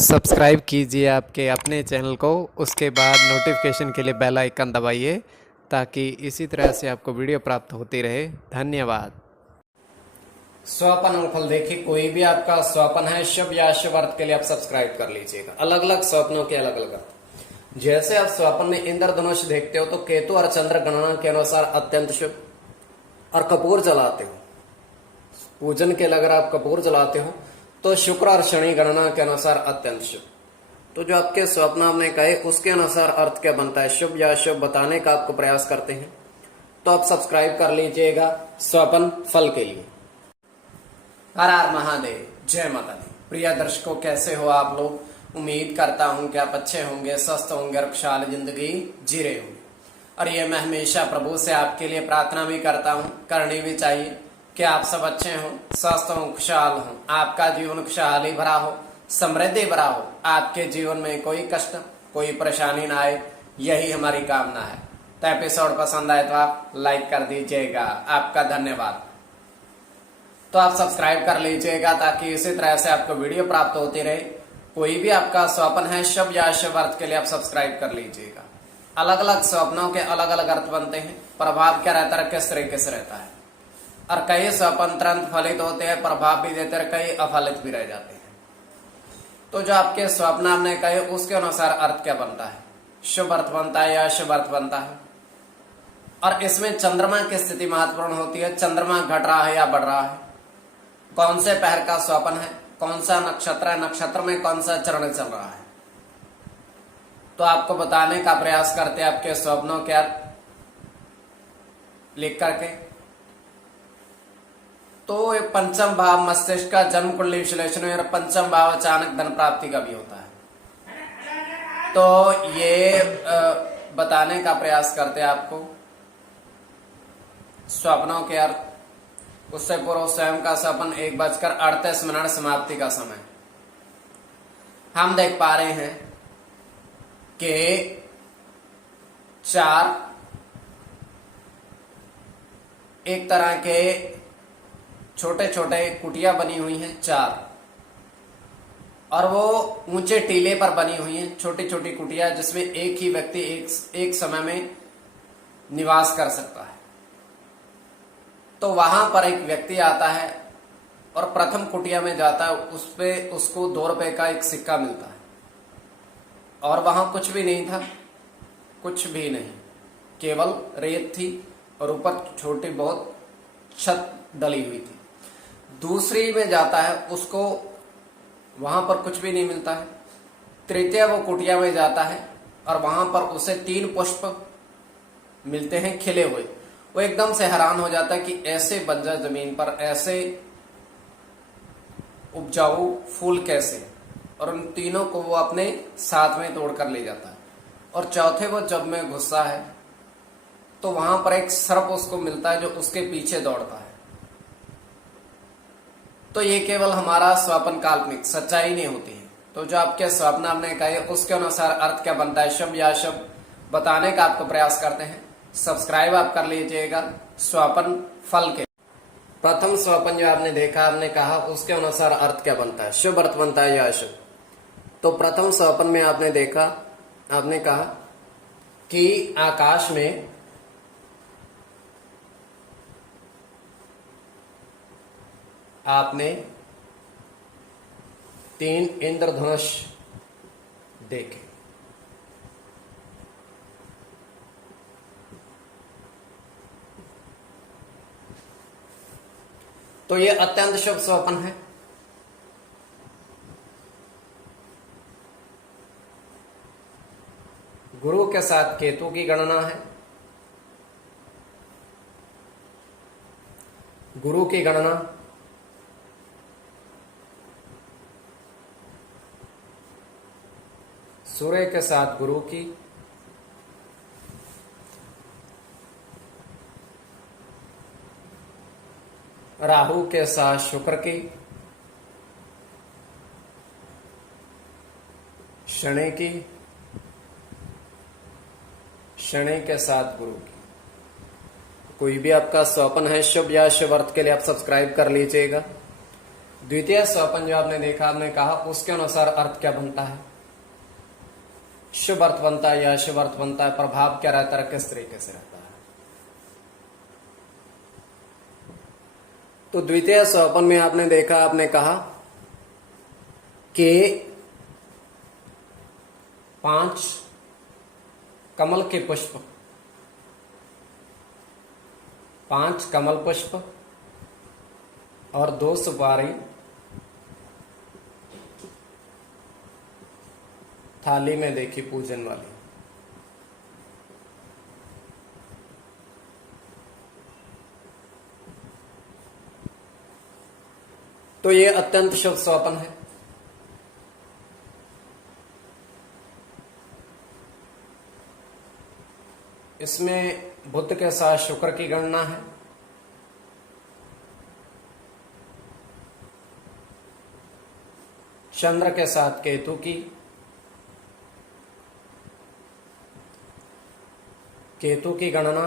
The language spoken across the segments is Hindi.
सब्सक्राइब कीजिए आपके अपने चैनल को, उसके बाद नोटिफिकेशन के लिए बेल आइकन दबाइए ताकि इसी तरह से आपको वीडियो प्राप्त होती रहे। धन्यवाद। स्वपन अंगफल देखिए, कोई भी आपका स्वपन है शुभ या अशुभ अर्थ के लिए आप सब्सक्राइब कर लीजिएगा। अलग अलग स्वप्नों के अलग अलग अर्थ। जैसे आप स्वप्न में इंद्रधनुष देखते हो तो केतु और चंद्र गणना के अनुसार अत्यंत शुभ, और कपूर जलाते हो पूजन के लिए अगर आप कपूर जलाते हो तो शुक्र और शनि गणना के अनुसार अत्यंत शुभ। तो जो आपके स्वप्न आपने कहे उसके अनुसार अर्थ क्या बनता है, शुभ या अशुभ बताने का आपको प्रयास करते हैं, तो आप सब्सक्राइब कर लीजिएगा स्वपन फल के लिए। हर हर महादेव, जय माता दी। प्रिय दर्शकों, कैसे हो आप लोग? उम्मीद करता हूं कि आप अच्छे होंगे, स्वस्थ होंगे और खुशहाल जिंदगी जी रहे होंगे। और ये मैं हमेशा प्रभु से आपके लिए प्रार्थना भी करता हूं, करनी भी चाहिए कि आप सब अच्छे हों, स्वस्थ हों, खुशहाल हों, आपका जीवन खुशहाली भरा हो, समृद्धि भरा हो, आपके जीवन में कोई कष्ट कोई परेशानी ना आए, यही हमारी कामना है। तो एपिसोड पसंद आए तो आप लाइक कर दीजिएगा, आपका धन्यवाद। तो आप सब्सक्राइब कर लीजिएगा ताकि इसी तरह से आपको वीडियो प्राप्त होती रहे। कोई भी आपका स्वप्न है शुभ या अशुभ अर्थ के लिए आप सब्सक्राइब कर लीजिएगा। अलग अलग स्वप्नों के अलग अलग अर्थ बनते हैं, प्रभाव क्या रहता है, किस तरीके से रहता है। और कई स्वप्न तुरंत फलित होते हैं, प्रभाव भी देते हैं, कई अफलित भी रह जाते हैं। तो जो आपके स्वप्न आपने कहे उसके अनुसार अर्थ क्या बनता है, शुभ अर्थ बनता है या अशुभ अर्थ बनता है। और इसमें चंद्रमा की स्थिति महत्वपूर्ण होती है। चंद्रमा घट रहा है या बढ़ रहा है, कौन से पहर का स्वप्न है, कौन सा नक्षत्र है, नक्षत्र में कौन सा चरण चल रहा है, तो आपको बताने का प्रयास करते हैं आपके स्वप्नों के अर्थ लिख करके। तो ये पंचम भाव मस्तिष्क का जन्म कुंडली विश्लेषण है, और पंचम भाव अचानक धन प्राप्ति का भी होता है। तो ये बताने का प्रयास करते हैं आपको स्वप्नों के अर्थ। उससे पूर्व स्वयं का स्वप्न 1:38 समाप्ति का समय। हम देख पा रहे हैं कि 4 एक तरह के छोटे छोटे कुटिया बनी हुई हैं, 4, और वो ऊंचे टीले पर बनी हुई हैं, छोटी छोटी कुटिया जिसमें एक ही व्यक्ति एक समय में निवास कर सकता है। तो वहां पर एक व्यक्ति आता है और प्रथम कुटिया में जाता है, उस पे उसको 2 रुपए का एक सिक्का मिलता है। और वहां कुछ भी नहीं था, कुछ भी नहीं, केवल रेत थी और ऊपर छोटी बहुत छत डली हुई थी। दूसरी में जाता है, उसको वहां पर कुछ भी नहीं मिलता है। तृतीय वो कुटिया में जाता है और वहां पर उसे 3 पुष्प मिलते हैं खिले हुए। वो एकदम से हैरान हो जाता है कि ऐसे बंजर जमीन पर ऐसे उपजाऊ फूल कैसे, और उन तीनों को वो अपने साथ में तोड़ कर ले जाता है। और चौथे वो जब में घुसता है तो वहां पर एक सर्प उसको मिलता है जो उसके पीछे दौड़ता है। तो ये केवल हमारा स्वप्न काल्पनिक, सच्चाई नहीं होती है। तो जो आपके स्वप्न आपने कहे उसके अनुसार अर्थ क्या बनता है, शुभ या अशुभ बताने का आपको प्रयास करते हैं। सब्सक्राइब आप कर लीजिएगा स्वपन फल के। प्रथम स्वपन जो आपने देखा, आपने कहा उसके अनुसार अर्थ क्या बनता है, शुभ अर्थ बनता है या अशुभ। तो प्रथम स्वपन में आपने देखा, आपने कहा कि आकाश में आपने 3 इंद्रधनुष देखे। तो ये अत्यंत शुभ स्वप्न है। गुरु के साथ केतु की गणना है। गुरु की गणना सूर्य के साथ गुरु की, राहु के साथ शुक्र की, शनि की, शनि के साथ गुरु की। कोई भी आपका स्वप्न है शुभ या शुभ अर्थ के लिए आप सब्सक्राइब कर लीजिएगा। द्वितीय स्वपन जो आपने देखा, आपने कहा उसके अनुसार अर्थ क्या बनता है, शुभ अर्थ बनता है या अशुभ अर्थ बनता है, प्रभाव क्या रहता है, किस तरीके से रहता है। तो द्वितीय स्वपन में आपने देखा, आपने कहा कि 5 कमल के पुष्प, 5 कमल पुष्प और 2 सुपारी थाली में देखी पूजन वाली। तो ये अत्यंत शुभ स्वप्न है। इसमें बुध के साथ शुक्र की गणना है, चंद्र के साथ केतु की, केतु की गणना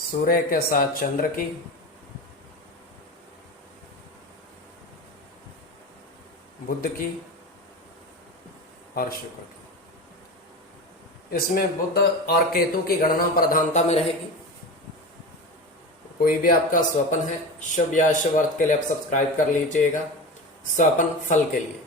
सूर्य के साथ चंद्र की, बुध की और शुक्र की। इसमें बुध और केतु की गणना प्रधानता में रहेगी। कोई भी आपका स्वप्न है शुभ या अशुभ अर्थ के लिए आप सब्सक्राइब कर लीजिएगा स्वप्न फल के लिए।